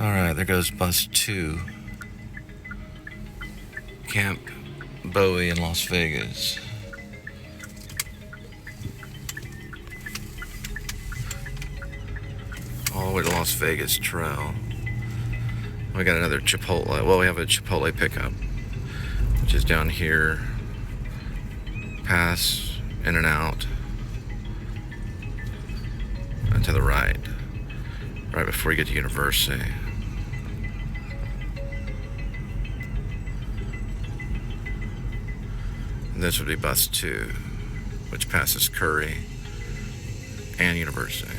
Alright, there goes bus 2. Camp Bowie in Las Vegas. All the way to Las Vegas Trail. We got another Chipotle. Well, we have a Chipotle pickup, which is down here. Pass in and out. And to the right. Right before you get to University. And this would be bus 2, which passes Curry and University.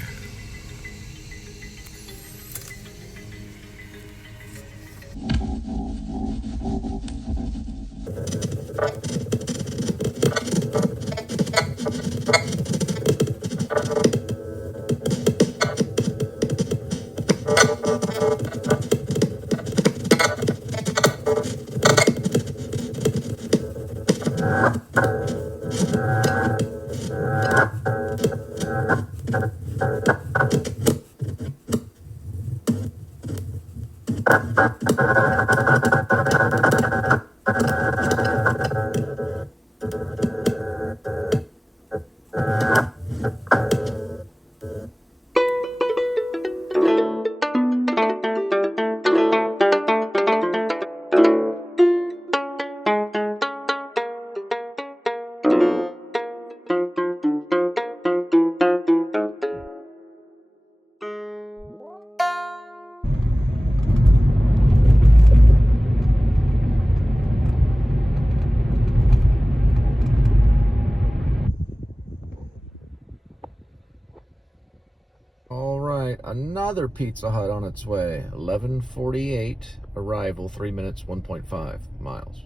Another Pizza Hut on its way. 11:48 arrival, 3 minutes, 1.5 miles.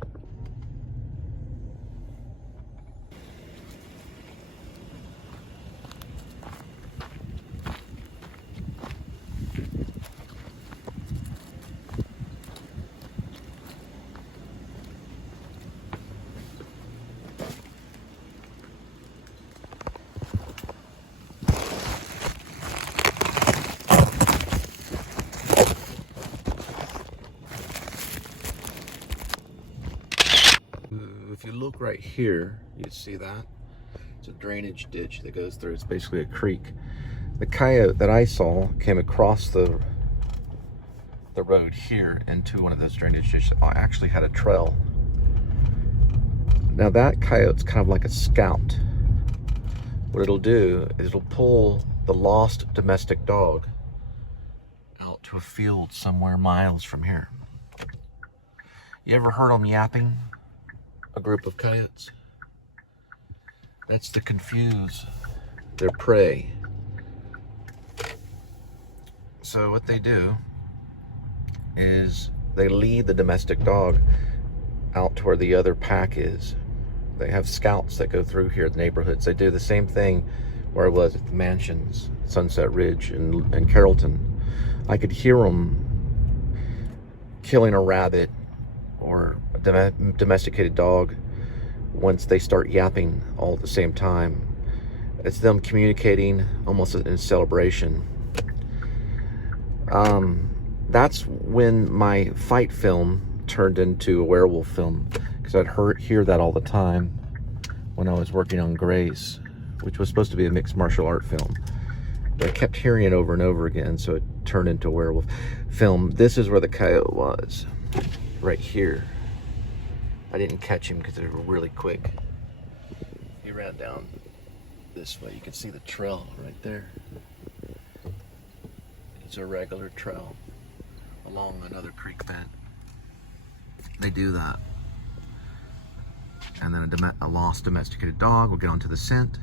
If you look right here, you see that? It's a drainage ditch that goes through. It's basically a creek. The coyote that I saw came across the road here into one of those drainage ditches. I actually had a trail. Now that coyote's kind of like a scout. What it'll do is it'll pull the lost domestic dog out to a field somewhere miles from here. You ever heard them yapping? A group of coyotes? That's to confuse their prey. So what they do is they lead the domestic dog out to where the other pack is. They have scouts that go through here at the neighborhoods. They do the same thing where I was at the mansions, Sunset Ridge and Carrollton. I could hear them killing a rabbit or a domesticated dog once they start yapping all at the same time. It's them communicating almost in celebration. That's when my fight film turned into a werewolf film, because I'd hear that all the time when I was working on Grace, which was supposed to be a mixed martial art film. But I kept hearing it over and over again, so it turned into a werewolf film. This is where the coyote was. Right here. I didn't catch him because they were really quick. He ran down this way. You can see the trail right there. It's a regular trail along another creek bed. They do that. And then a lost domesticated dog will get onto the scent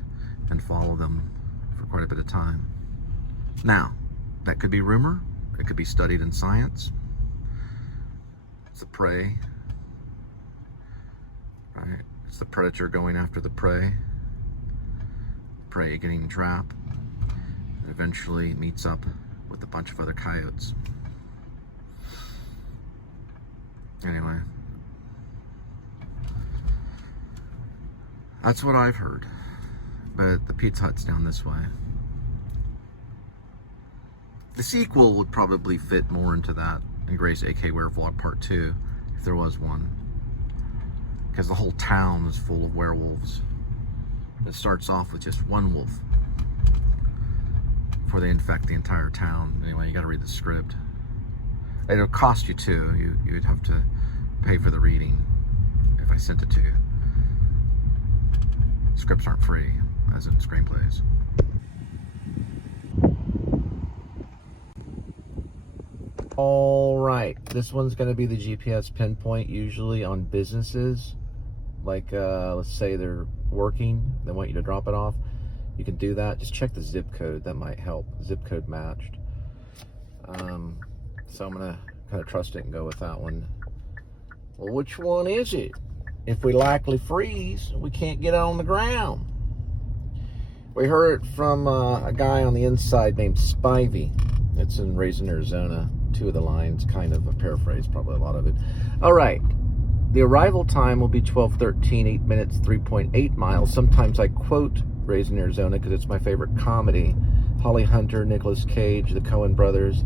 and follow them for quite a bit of time. Now, that could be rumor. It could be studied in science. It's the prey, right? It's the predator going after the prey. Prey getting trapped. And eventually meets up with a bunch of other coyotes. Anyway. That's what I've heard. But the Pizza Hut's down this way. The sequel would probably fit more into that, Embrace AK Werevlog Part 2, if there was one. Because the whole town is full of werewolves. It starts off with just one wolf before they infect the entire town. Anyway, you gotta read the script. It'll cost you too. You'd have to pay for the reading if I sent it to you. Scripts aren't free, as in screenplays. All right, this one's going to be the GPS pinpoint, usually on businesses. Like, let's say they're working, they want you to drop it off. You can do that. Just check the zip code. That might help. Zip code matched. So I'm going to kind of trust it and go with that one. Well, which one is it? If we likely freeze, we can't get it on the ground. We heard it from a guy on the inside named Spivey. It's in Raisin, Arizona. 2 of the lines, kind of a paraphrase, probably a lot of it. All right. The arrival time will be 12:13, 8 minutes, 3.8 miles. Sometimes I quote Raisin, Arizona because it's my favorite comedy. Holly Hunter, Nicolas Cage, the Coen brothers.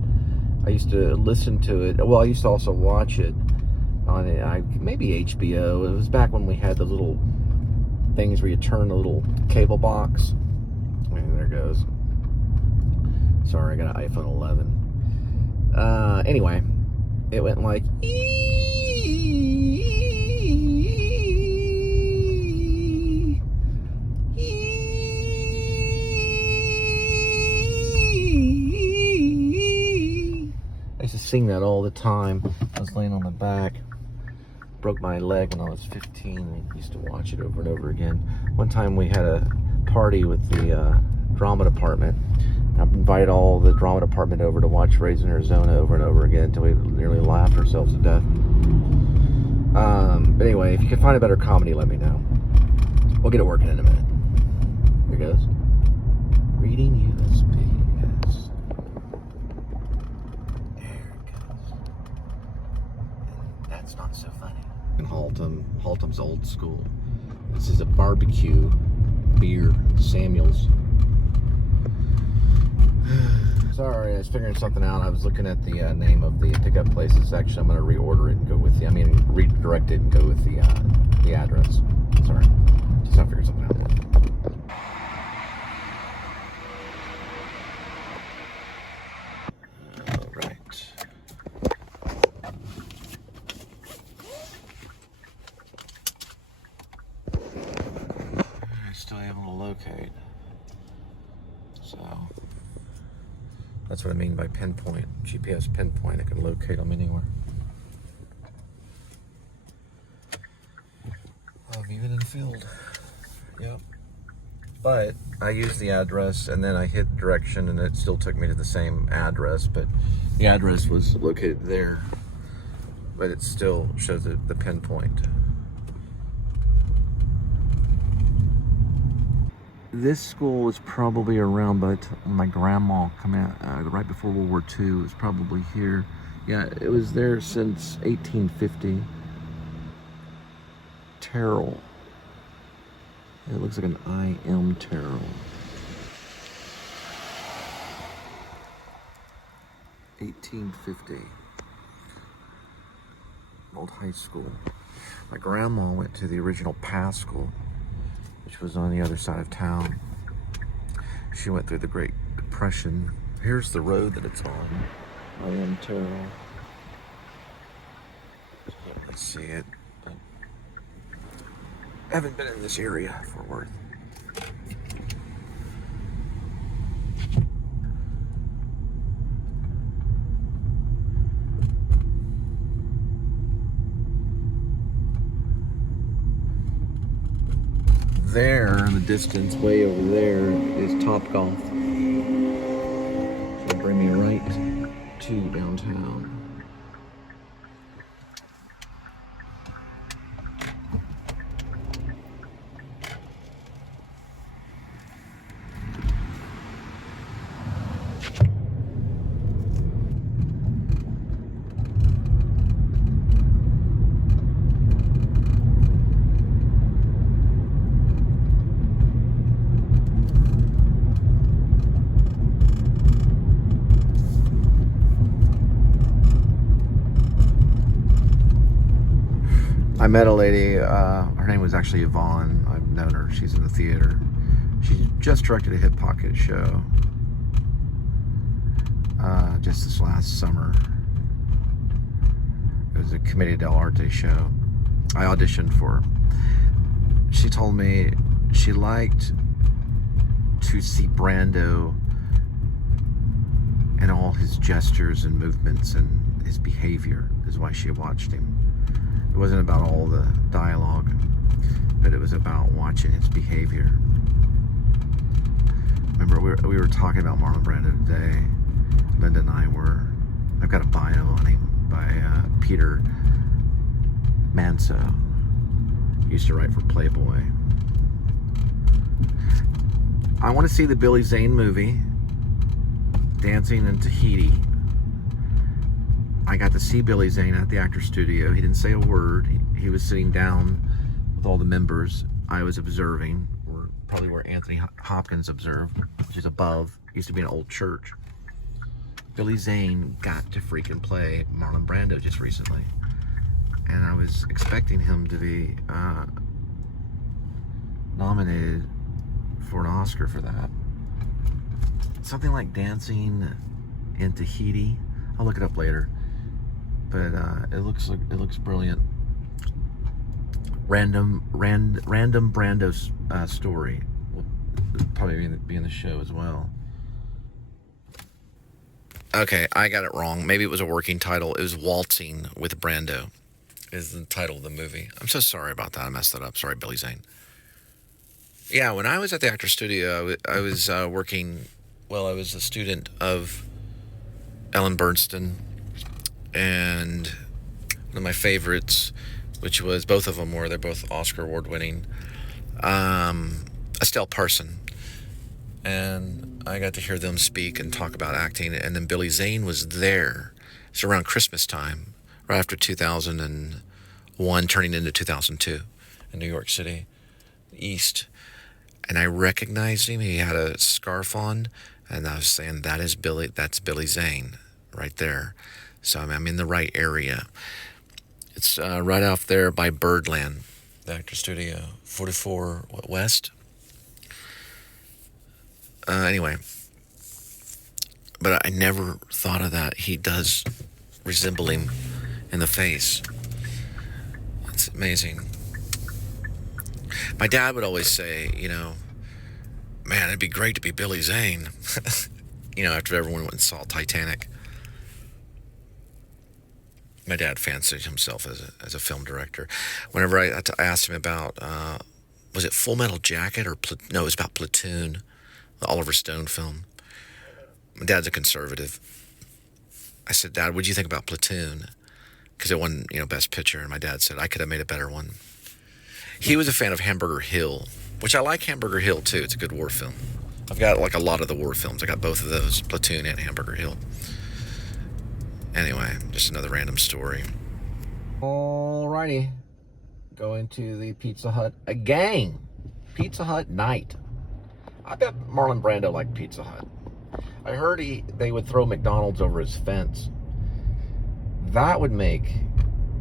I used to listen to it. Well, I used to also watch it on maybe HBO. It was back when we had the little things where you turn the little cable box. And there it goes. Sorry, I got an iPhone 11. Anyway, it went like I used to sing that all the time. I was laying on my back, broke my leg when I was 15, and used to watch it over and over again. One time we had a party with the drama department. I invited all the drama department over to watch Raisin, Arizona over and over again until we nearly laughed ourselves to death. But anyway, if you can find a better comedy, let me know. We'll get it working in a minute. Here it goes. Reading USBs. There it goes. And that's not so funny. In Haltom's old school. This is a barbecue beer, Samuel's. Sorry, I was figuring something out. I was looking at the name of the pickup places. Actually, I'm going to reorder it and go with redirect it and go with the address. Sorry, just have to figure something out. All right. I'm still able to locate. So. That's what I mean by pinpoint, GPS pinpoint. I can locate them anywhere. Even in the field. Yep. But I used the address and then I hit direction and it still took me to the same address, but the address was located there. But it still shows the pinpoint. This school was probably around, but my grandma came out right before World War II. It was probably here. Yeah, it was there since 1850. Terrell. It looks like an I.M. Terrell. 1850. Old high school. My grandma went to the original Pass School, which was on the other side of town. She went through the Great Depression. Here's the road that it's on. I.M. Terrell. Let's see it. I haven't been in this area for worth. There in the distance, way over there, is Topgolf. It'll bring me right to downtown. I met a lady, her name was actually Yvonne. I've known her, she's in the theater. She just directed a Hip Pocket show just this last summer. It was a Commedia dell'arte show. I auditioned for her. She told me she liked to see Brando and all his gestures and movements and his behavior is why she watched him. It wasn't about all the dialogue, but it was about watching his behavior. Remember, we were talking about Marlon Brando today. Linda and I were. I've got a bio on him by Peter Manso. He used to write for Playboy. I want to see the Billy Zane movie, Dancing in Tahiti. I got to see Billy Zane at the Actors Studio. He didn't say a word. He was sitting down with all the members. I was observing, or probably where Anthony Hopkins observed, which is above. Used to be an old church. Billy Zane got to freaking play Marlon Brando just recently. And I was expecting him to be nominated for an Oscar for that. Something like Dancing in Tahiti. I'll look it up later. But it looks brilliant. Random Brando's story will probably be in the show as well. Okay, I got it wrong. Maybe it was a working title. It was Waltzing with Brando is the title of the movie. I'm so sorry about that. I messed that up. Sorry, Billy Zane. Yeah, when I was at the Actors Studio, I was working. Well, I was a student of Ellen Burstyn, and one of my favorites, which was both of them were, they're both Oscar award winning, Estelle Parson. And I got to hear them speak and talk about acting. And then Billy Zane was there. It's around Christmas time, right after 2001, turning into 2002 in New York City, East. And I recognized him. He had a scarf on, and I was saying, that's Billy Zane right there. So I'm in the right area. It's right off there by Birdland, the Actors Studio, 44 West. Anyway, but I never thought of that. He does resemble him in the face. It's amazing. My dad would always say, man, it'd be great to be Billy Zane. After everyone went and saw Titanic. My dad fancied himself as a film director. Whenever I asked him about, was it Full Metal Jacket or no? It was about Platoon, the Oliver Stone film. My dad's a conservative. I said, Dad, what do you think about Platoon? Because it won, Best Picture. And my dad said, I could have made a better one. He was a fan of Hamburger Hill, which I like Hamburger Hill too. It's a good war film. I've got a lot of the war films. I got both of those, Platoon and Hamburger Hill. Anyway, just another random story. Alrighty. Going to the Pizza Hut again. Pizza Hut night. I bet Marlon Brando liked Pizza Hut. I heard they would throw McDonald's over his fence. That would make...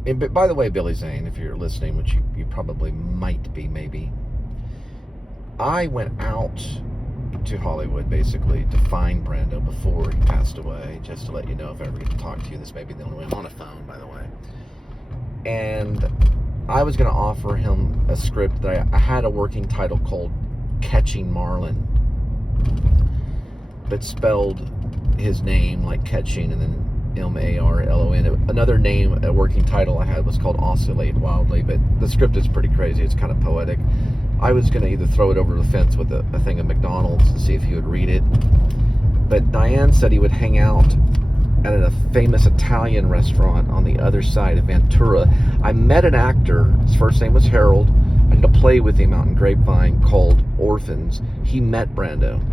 And by the way, Billy Zane, if you're listening, which you probably might be, maybe. I went out to Hollywood, basically, to find Brando before he passed away, just to let you know if I ever get to talk to you. This may be the only way I'm on a phone, by the way. And I was going to offer him a script that I had a working title called Catching Marlon, but spelled his name like catching and then M-A-R-L-O-N. Another name, a working title I had was called Oscillate Wildly, but the script is pretty crazy. It's kind of poetic. I was going to either throw it over the fence with a thing of McDonald's and see if he would read it, but Diane said he would hang out at a famous Italian restaurant on the other side of Ventura. I met an actor, his first name was Harold. I did a play with him out in Grapevine called Orphans. He met Brando.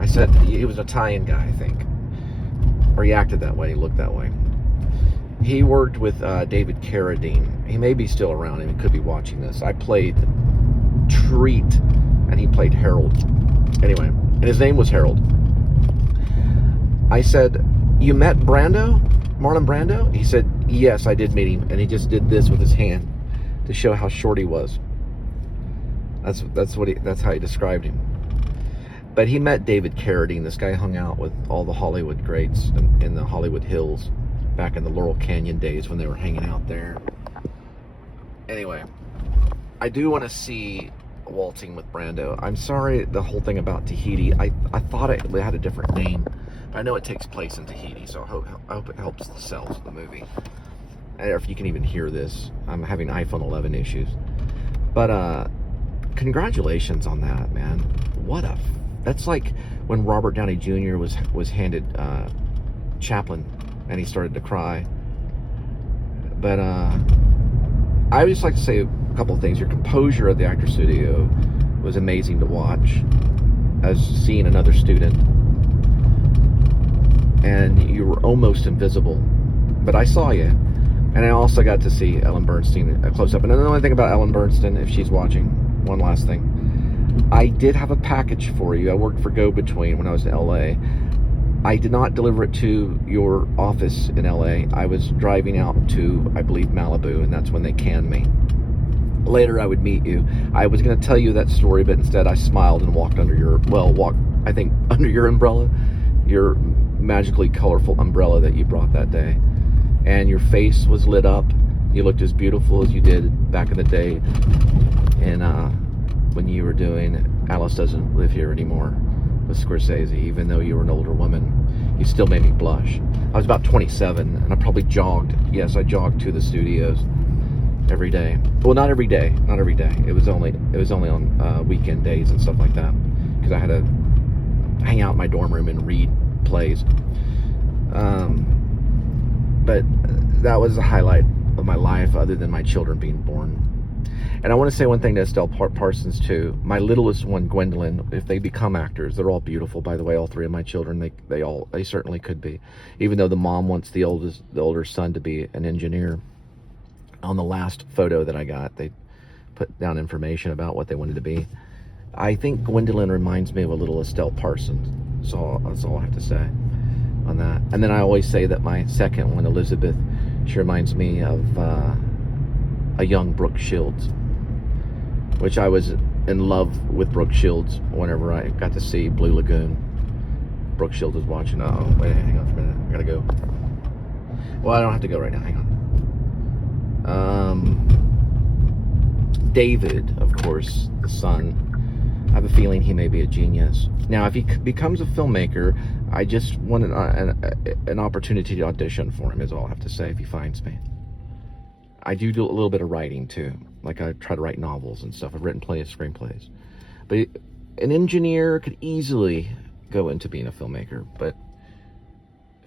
I said he was an Italian guy, I think. Or he acted that way, he looked that way. He worked with David Carradine. He may be still around, and he could be watching this. I played Treat, and he played Harold. Anyway, and his name was Harold. I said, you met Brando? Marlon Brando? He said, yes, I did meet him, and he just did this with his hand. to show how short he was. That's how he described him. But he met David Carradine. This guy hung out with all the Hollywood greats in the Hollywood Hills back in the Laurel Canyon days when they were hanging out there. Anyway, I do want to see Waltzing with Brando. I'm sorry, the whole thing about Tahiti, I thought it had a different name. But I know it takes place in Tahiti, so I hope it helps the sales of the movie. I don't know if you can even hear this. I'm having iPhone 11 issues. But congratulations on that, man. That's like when Robert Downey Jr. was handed Chaplin and he started to cry. But I would just like to say a couple of things. Your composure at the Actor Studio was amazing to watch, as seeing another student. And you were almost invisible, but I saw you. And I also got to see Ellen Bernstein close up. And the only thing about Ellen Bernstein, if she's watching, one last thing. I did have a package for you. I worked for Go-Between when I was in LA. I did not deliver it to your office in LA. I was driving out to, I believe, Malibu, and that's when they canned me. Later, I would meet you. I was going to tell you that story, but instead I smiled and walked under your, I think, under your umbrella, your magically colorful umbrella that you brought that day. And your face was lit up. You looked as beautiful as you did back in the day. And when you were doing Alice Doesn't Live Here Anymore with Scorsese, even though you were an older woman, you still made me blush. I was about 27, and I probably jogged. Yes, I jogged to the studios every day. Well, not every day. It was only on weekend days and stuff like that, because I had to hang out in my dorm room and read plays. But that was the highlight of my life, other than my children being born. And I want to say one thing to Estelle Parsons too. My littlest one, Gwendolyn, if they become actors, they're all beautiful, by the way. All three of my children, they certainly could be. Even though the mom wants the older son to be an engineer. On the last photo that I got, they put down information about what they wanted to be. I think Gwendolyn reminds me of a little Estelle Parsons. So that's all I have to say on that. And then I always say that my second one, Elizabeth, she reminds me of a young Brooke Shields, which I was in love with Brooke Shields whenever I got to see Blue Lagoon. Brooke Shields was watching. Oh, wait, hang on for a minute. I gotta go. Well, I don't have to go right now. Hang on. David, of course, the son. I have a feeling he may be a genius. Now, if he becomes a filmmaker, I just want an opportunity to audition for him, is all I have to say, if he finds me. I do a little bit of writing, too. Like, I try to write novels and stuff. I've written plenty of screenplays. But an engineer could easily go into being a filmmaker, but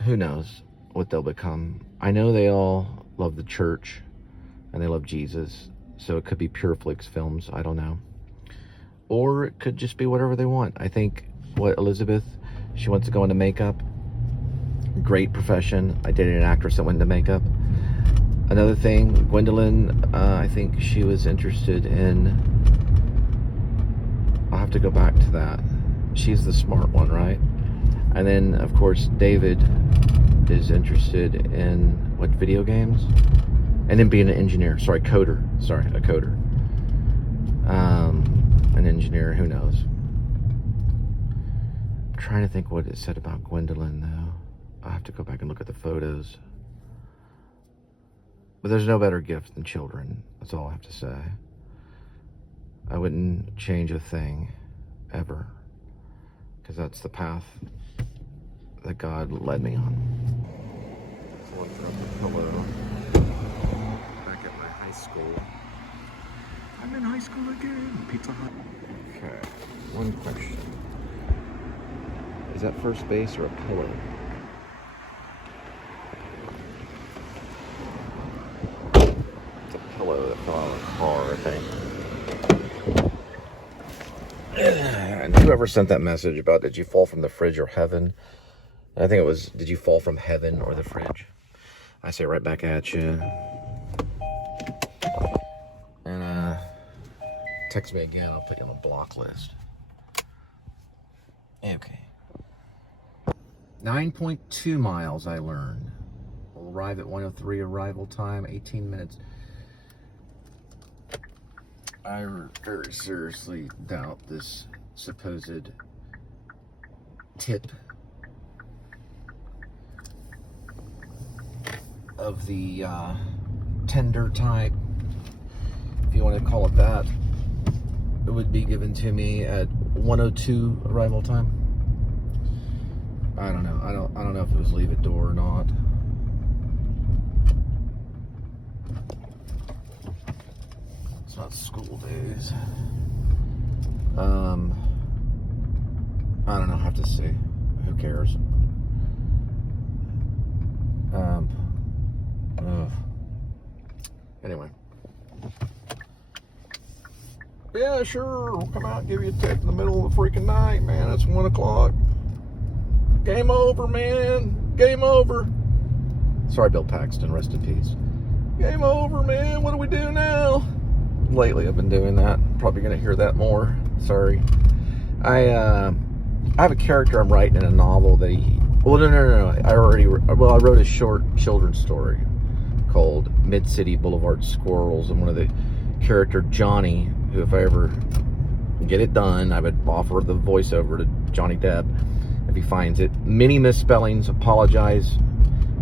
who knows what they'll become. I know they all love the church, and they love Jesus, so it could be Pure Flix Films, I don't know. Or it could just be whatever they want. I think, Elizabeth, she wants to go into makeup. Great profession. I dated an actress that went into makeup. Another thing, Gwendolyn, I think she was interested in, I'll have to go back to that. She's the smart one, right? And then, of course, David is interested in, video games? And then being an engineer. A coder. An engineer, who knows? I'm trying to think what it said about Gwendolyn, though. I'll have to go back and look at the photos. But there's no better gift than children. That's all I have to say. I wouldn't change a thing, ever. Because that's the path that God led me on. One from the pillow. Back at my high school. I'm in high school again. Pizza Hut. Okay, one question. Is that first base or a pillow? It's a pillow that fell out of the car, I think. And whoever sent that message about did you fall from the fridge or heaven? I think it was, did you fall from heaven or the fridge? I say right back at you. And text me again, I'll put you on the block list. Okay. 9.2 miles, I learned. We'll arrive at 1:03 arrival time, 18 minutes. I very seriously doubt this supposed tip of the tender type, if you want to call it that. It would be given to me at 1:02 arrival time. I don't know. I don't know if it was leave at door or not. It's not school days. I don't know. I have to see. Who cares? Anyway. Yeah, sure. We'll come out and give you a tip in the middle of the freaking night, man. It's 1 o'clock. Game over, man. Game over. Sorry, Bill Paxton. Rest in peace. Game over, man. What do we do now? Lately, I've been doing that. Probably going to hear that more. Sorry. I have a character I'm writing in a novel that well, no. I wrote a short children's story called MidCities Blvd Squirrels, and one of the character, Johnny, who, if I ever get it done, I would offer the voiceover to Johnny Depp if he finds it. Many misspellings, apologize.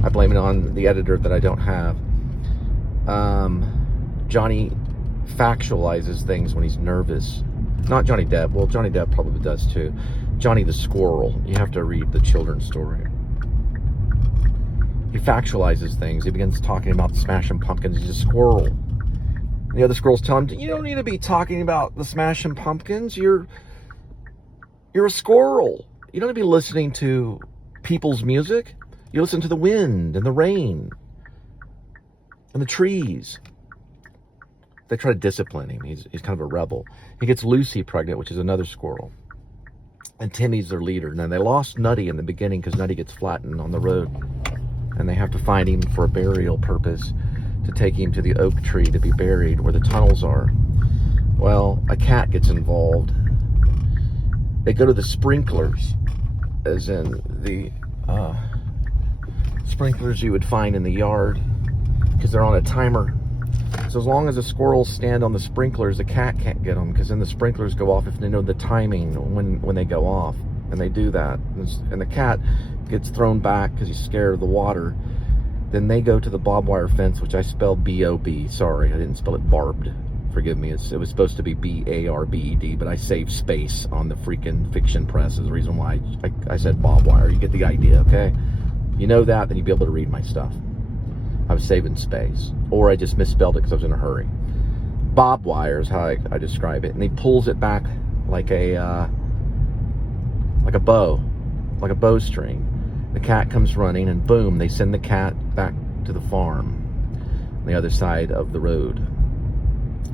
I blame it on the editor that I don't have. Johnny factualizes things when he's nervous. Not Johnny Depp. Well, Johnny Depp probably does too. Johnny the Squirrel. You have to read the children's story. He factualizes things. He begins talking about the Smashing Pumpkins. He's a squirrel. And the other squirrels tell him, you don't need to be talking about the Smashing Pumpkins. You're a squirrel. You don't need to be listening to people's music. You listen to the wind and the rain and the trees. They try to discipline him. He's kind of a rebel. He gets Lucy pregnant, which is another squirrel. And Timmy's their leader. And then they lost Nutty in the beginning because Nutty gets flattened on the road. And they have to find him for a burial purpose to take him to the oak tree to be buried where the tunnels are. Well, a cat gets involved. They go to the sprinklers, as in the sprinklers you would find in the yard, because they're on a timer. So as long as the squirrels stand on the sprinklers, the cat can't get them, because then the sprinklers go off if they know the timing when they go off. And they do that. And the cat gets thrown back because he's scared of the water. Then they go to the barbed wire fence, which I spelled B-O-B. Sorry, I didn't spell it barbed. Forgive me. It was supposed to be B-A-R-B-E-D, but I saved space on the freaking fiction press is the reason why I said barbed wire. You get the idea, okay? You know that, then you'd be able to read my stuff. I was saving space. Or I just misspelled it because I was in a hurry. Barbed wire is how I describe it. And he pulls it back like a bow, like a bowstring. The cat comes running, and boom, they send the cat back to the farm on the other side of the road.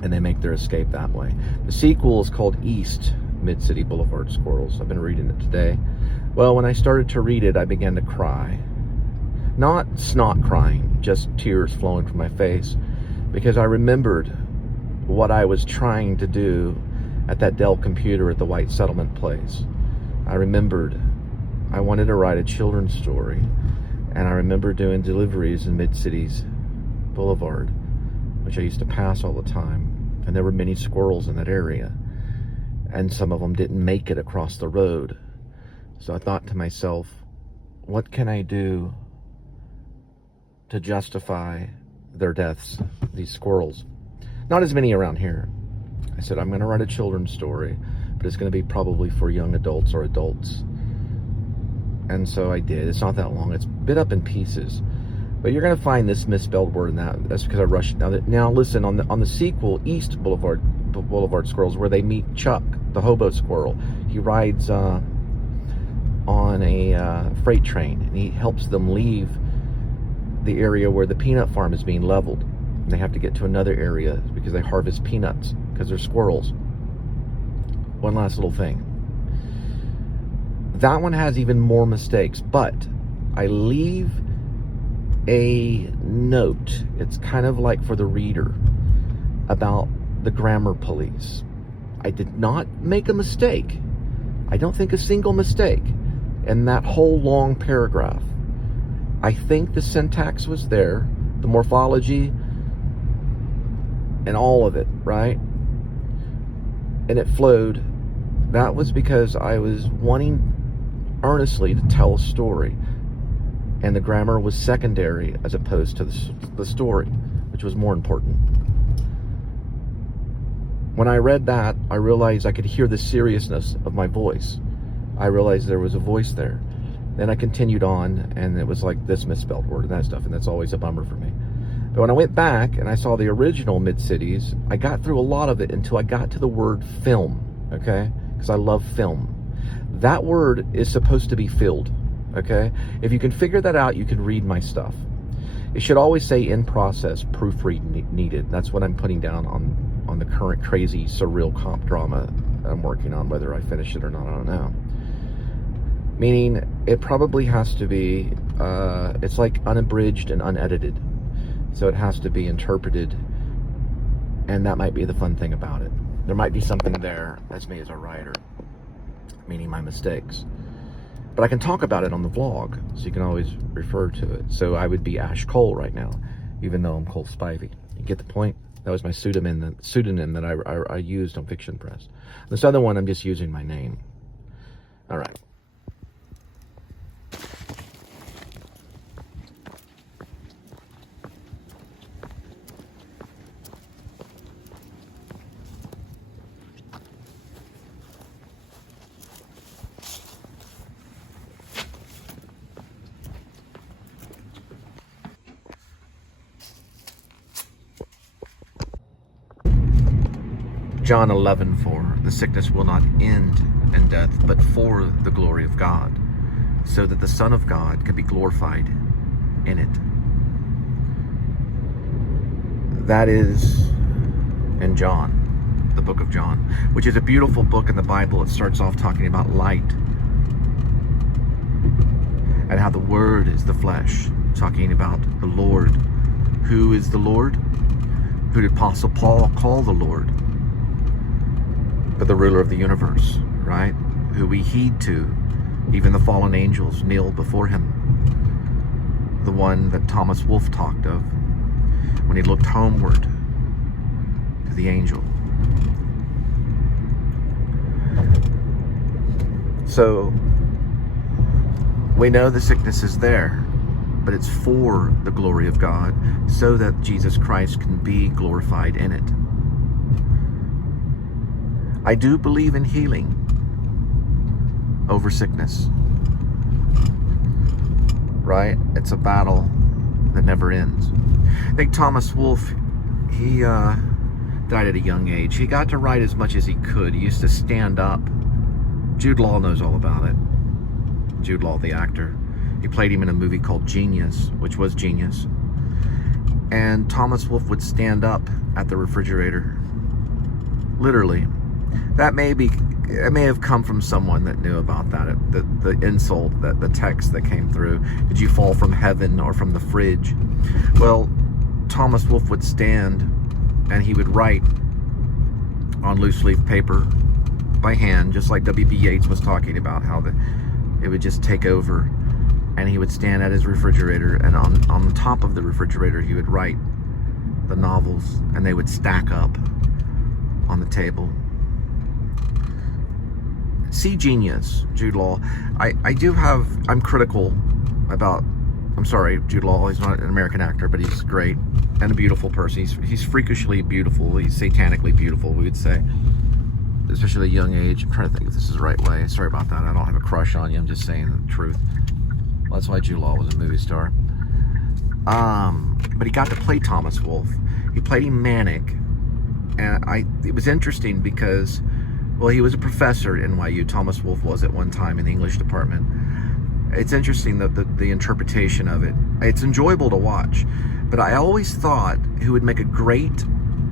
And they make their escape that way. The sequel is called East MidCities Blvd Squirrels. I've been reading it today. Well, when I started to read it, I began to cry. Not snot crying, just tears flowing from my face, because I remembered what I was trying to do at that Dell computer at the White Settlement place. I remembered I wanted to write a children's story, and I remember doing deliveries in MidCities Blvd, which I used to pass all the time, and there were many squirrels in that area, and some of them didn't make it across the road. So I thought to myself, what can I do to justify their deaths, these squirrels? Not as many around here. I said, I'm going to write a children's story, but it's going to be probably for young adults or adults. And so I did. It's not that long. It's bit up in pieces. But you're going to find this misspelled word in that. That's because I rushed it. Now listen, on the sequel, East Blvd Squirrels, where they meet Chuck, the hobo squirrel. He rides on a freight train, and he helps them leave the area where the peanut farm is being leveled. And they have to get to another area because they harvest peanuts because they're squirrels. One last little thing. That one has even more mistakes, but I leave a note. It's kind of like for the reader about the grammar police. I did not make a mistake. I don't think a single mistake in that whole long paragraph. I think the syntax was there, the morphology, and all of it, right? and it flowed, that was because I was wanting earnestly to tell a story, and the grammar was secondary as opposed to the story, which was more important. When I read that, I realized I could hear the seriousness of my voice. I realized there was a voice there. Then I continued on, and it was like this misspelled word and that stuff, and that's always a bummer for me. But when I went back and I saw the original Mid-Cities, I got through a lot of it until I got to the word film, okay? Because I love film. That word is supposed to be filled, okay? If you can figure that out, you can read my stuff. It should always say in process, proofread needed. That's what I'm putting down on the current crazy surreal comp drama I'm working on. Whether I finish it or not, I don't know. Meaning, it probably has to be, it's like unabridged and unedited. So it has to be interpreted, and that might be the fun thing about it. There might be something there, that's me as a writer, meaning my mistakes. But I can talk about it on the vlog, so you can always refer to it. So I would be Ash Cole right now, even though I'm Cole Spivey. You get the point? That was my pseudonym that I used on Fiction Press. This other one, I'm just using my name. All right. John 11:4, the sickness will not end in death, but for the glory of God, so that the Son of God can be glorified in it. That is in John, the book of John, which is a beautiful book in the Bible. It starts off talking about light and how the Word is the flesh, talking about the Lord. Who is the Lord? Who did Apostle Paul call the Lord? But the ruler of the universe, right? Who we heed to. Even the fallen angels kneel before him. The one that Thomas Wolfe talked of when he looked homeward to the angel. So we know the sickness is there, but it's for the glory of God, so that Jesus Christ can be glorified in it. I do believe in healing over sickness, right? It's a battle that never ends. I think Thomas Wolfe, he died at a young age. He got to write as much as he could. He used to stand up. Jude Law knows all about it. Jude Law, the actor. He played him in a movie called Genius, which was genius. And Thomas Wolfe would stand up at the refrigerator, literally. It may have come from someone that knew about that. The insult, the text that came through. Did you fall from heaven or from the fridge? Well, Thomas Wolfe would stand and he would write on loose leaf paper by hand, just like W.B. Yeats was talking about, how it would just take over. And he would stand at his refrigerator, and on the top of the refrigerator he would write the novels, and they would stack up on the table. See Genius, Jude Law. I'm critical about, I'm sorry, Jude Law, he's not an American actor, but he's great and a beautiful person. He's freakishly beautiful. He's satanically beautiful, we would say. Especially at a young age. I'm trying to think if this is the right way. Sorry about that. I don't have a crush on you. I'm just saying the truth. Well, that's why Jude Law was a movie star. But he got to play Thomas Wolfe. He played him manic. And it was interesting because, well, he was a professor at NYU. Thomas Wolfe was at one time in the English department. It's interesting the interpretation of it. It's enjoyable to watch. But I always thought who would make a great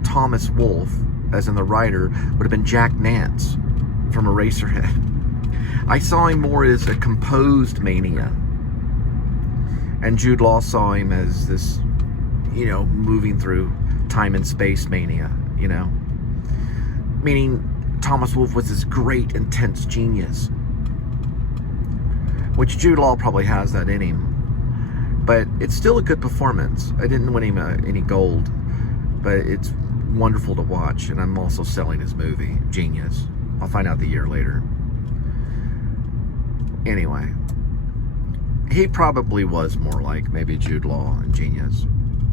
Thomas Wolfe, as in the writer, would have been Jack Nance from Eraserhead. I saw him more as a composed mania. And Jude Law saw him as this, moving through time and space mania, Meaning Thomas Wolfe was this great, intense genius. Which Jude Law probably has that in him. But it's still a good performance. I didn't win him any gold. But it's wonderful to watch, and I'm also selling his movie, Genius. I'll find out the year later. Anyway, he probably was more like maybe Jude Law in Genius.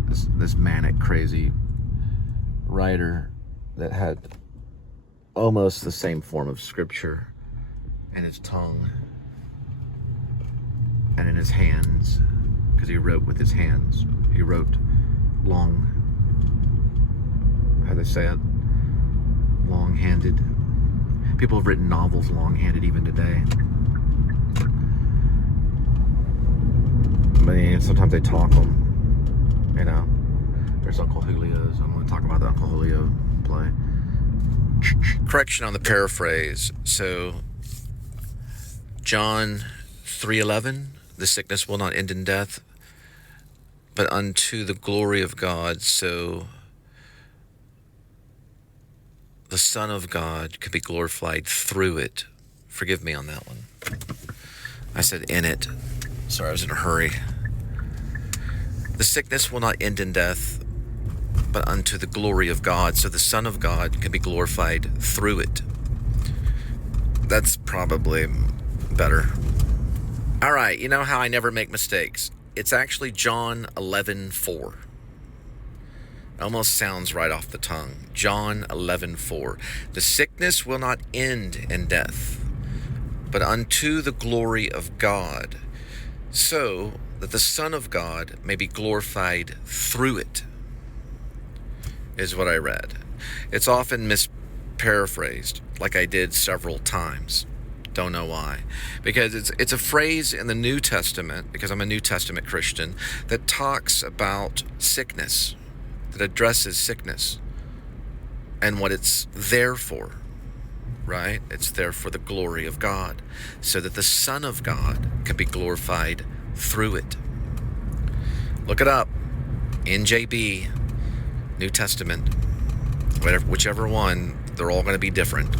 This manic, crazy writer that had almost the same form of scripture in his tongue and in his hands, because he wrote with his hands. He wrote long, how do they say it? Long-handed. People have written novels long-handed even today. I mean, sometimes they talk them, you know. There's Uncle Julio's. I'm going to talk about the Uncle Julio play. Correction on the paraphrase. So, John 3:11, the sickness will not end in death, but unto the glory of God. So, the Son of God could be glorified through it. Forgive me on that one. I said in it. Sorry, I was in a hurry. The sickness will not end in death, but unto the glory of God. So the Son of God can be glorified through it. That's probably better. All right, you know how I never make mistakes. It's actually John 11:4. Almost sounds right off the tongue. John 11:4. The sickness will not end in death, but unto the glory of God, so that the Son of God may be glorified through it, is what I read. It's often misparaphrased, like I did several times. Don't know why. Because it's a phrase in the New Testament, because I'm a New Testament Christian, that talks about sickness, that addresses sickness and what it's there for, right? It's there for the glory of God, so that the Son of God can be glorified through it. Look it up. NJB, New Testament, whichever one, they're all going to be different.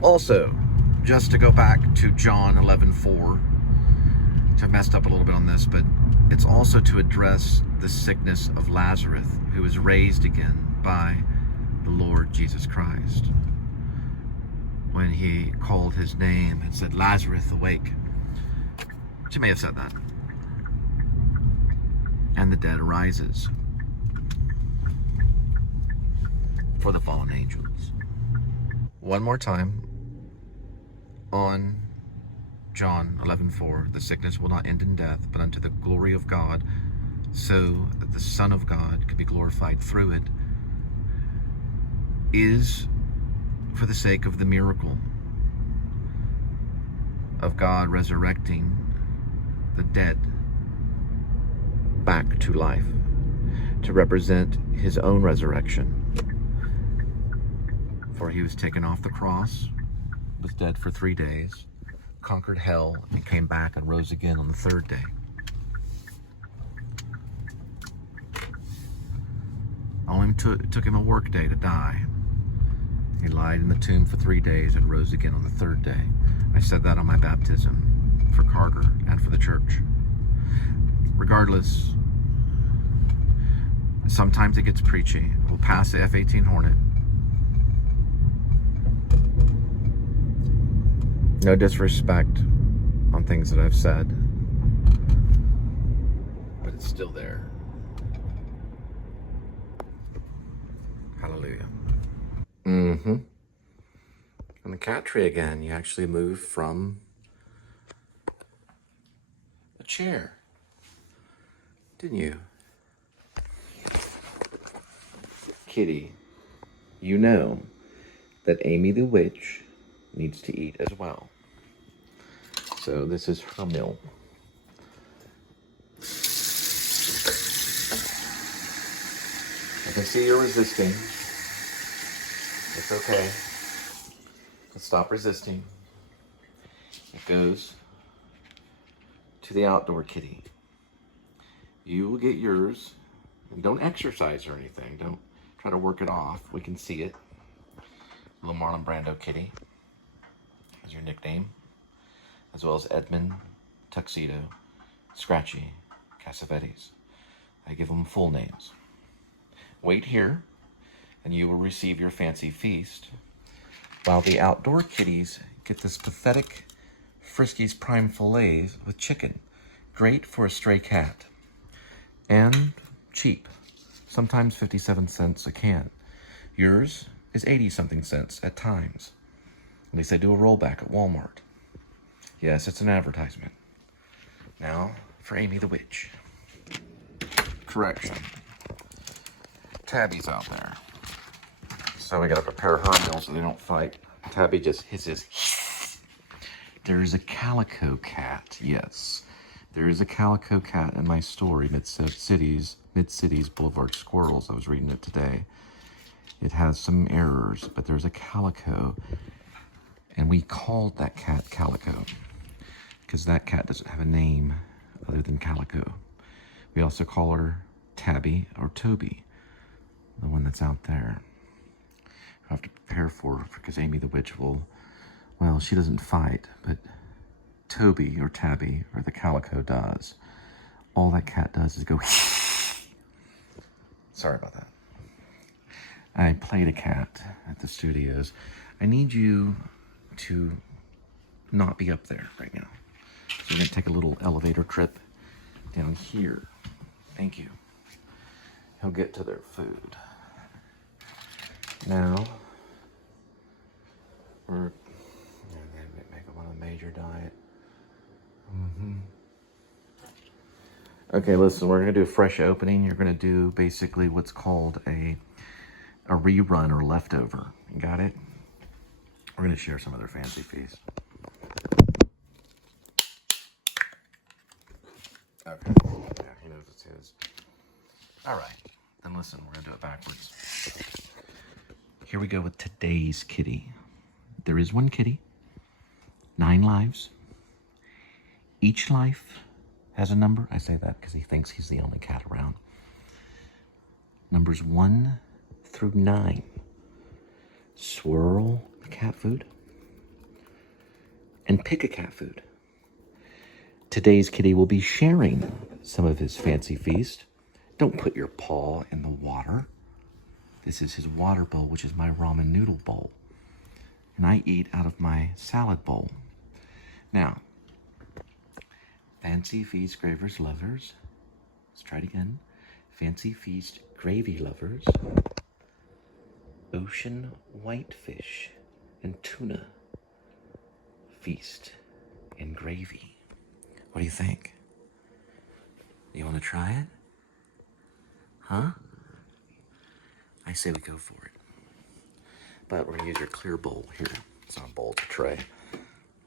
Also, just to go back to John 11:4, which I messed up a little bit on this, but it's also to address the sickness of Lazarus, who was raised again by the Lord Jesus Christ. When he called his name and said, "Lazarus, awake." She may have said that. And the dead arises for the fallen angels. One more time on John 11:4, the sickness will not end in death, but unto the glory of God, so that the Son of God can be glorified through it, is for the sake of the miracle of God resurrecting the dead back to life, to represent his own resurrection. For he was taken off the cross, was dead for 3 days, conquered hell, and came back and rose again on the third day. Only took him a work day to die. He lied in the tomb for 3 days and rose again on the third day. I said that on my baptism for Carter and for the church. Regardless, sometimes it gets preachy. We'll pass the F-18 Hornet. No disrespect on things that I've said, but it's still there. Hallelujah. And the cat tree again, you actually move from a chair, didn't you? Kitty, you know that Amy the witch needs to eat as well. So this is her meal. I can see you're resisting. It's okay. Let's stop resisting. It goes to the outdoor kitty. You will get yours. And don't exercise or anything. Don't try to work it off. We can see it. Little Marlon Brando kitty is your nickname, as well as Edmund, Tuxedo, Scratchy, Cassavetes. I give them full names. Wait here and you will receive your fancy feast, while the outdoor kitties get this pathetic Friskies Prime Fillets with chicken. Great for a stray cat. And cheap. Sometimes 57 cents a can. Yours is 80-something cents at times. At least they do a rollback at Walmart. Yes, it's an advertisement. Now, for Amy the Witch. Correction. Tabby's out there. So we gotta prepare her meal so they don't fight. Tabby just hisses. There's a calico cat, yes. There is a calico cat in my story, MidCities Blvd Squirrels. I was reading it today. It has some errors, but there's a calico. And we called that cat Calico, because that cat doesn't have a name other than Calico. We also call her Tabby or Toby, the one that's out there. I have to prepare for her, because Amy the Witch will, well, she doesn't fight, but Toby or Tabby or the Calico does. All that cat does is go Sorry about that. I played a cat at the studios. I need you to not be up there right now. So we're gonna take a little elevator trip down here. Thank you. He'll get to their food. Now, we're gonna make them on a major diet. Okay, listen, we're gonna do a fresh opening. You're gonna do basically what's called a rerun or leftover. You got it? We're gonna share some of their fancy feast. Okay, yeah, he knows it's his. All right, then listen, we're gonna do it backwards. Here we go with today's kitty. There is one kitty, 9 lives. Each life has a number. I say that because he thinks he's the only cat around. Numbers 1 through 9. Swirl the cat food and pick a cat food. Today's kitty will be sharing some of his fancy feast. Don't put your paw in the water. This is his water bowl, which is my ramen noodle bowl. And I eat out of my salad bowl. Now, fancy feast gravers lovers. Let's try it again. Fancy feast gravy lovers. Ocean whitefish and tuna feast in gravy. What do you think? You want to try it? Huh? I say we go for it. But we're gonna use your clear bowl here. It's not a bowl, it's a tray.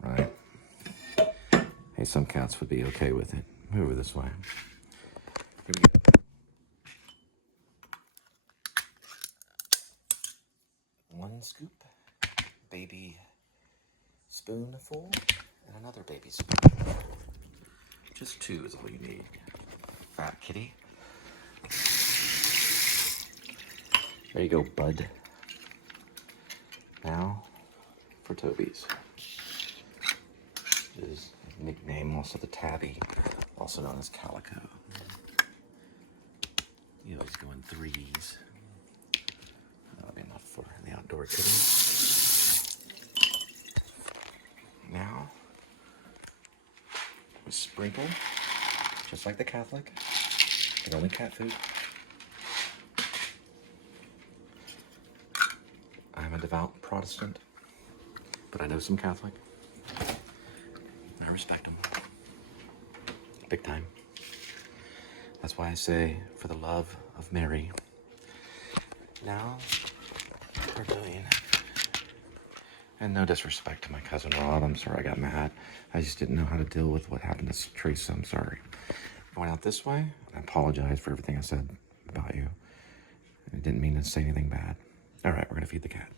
Right? Hey, some cats would be okay with it. Move over this way. Here we go. One scoop, baby spoonful, and another baby spoonful. Just 2 is all you need. Fat kitty. There you go, bud. Now for Toby's. His nickname, also the Tabby, also known as Calico. You always go in 3s. That'll be enough for the outdoor kitty. Now, we sprinkle, just like the Catholic, but only cat food. I'm a devout Protestant, but I know some Catholic. I respect them. Big time. That's why I say, for the love of Mary. Now, we're doing, and no disrespect to my cousin Rod, I'm sorry I got mad. I just didn't know how to deal with what happened to Teresa, I'm sorry. Going out this way, I apologize for everything I said about you. I didn't mean to say anything bad. All right, we're gonna feed the cat.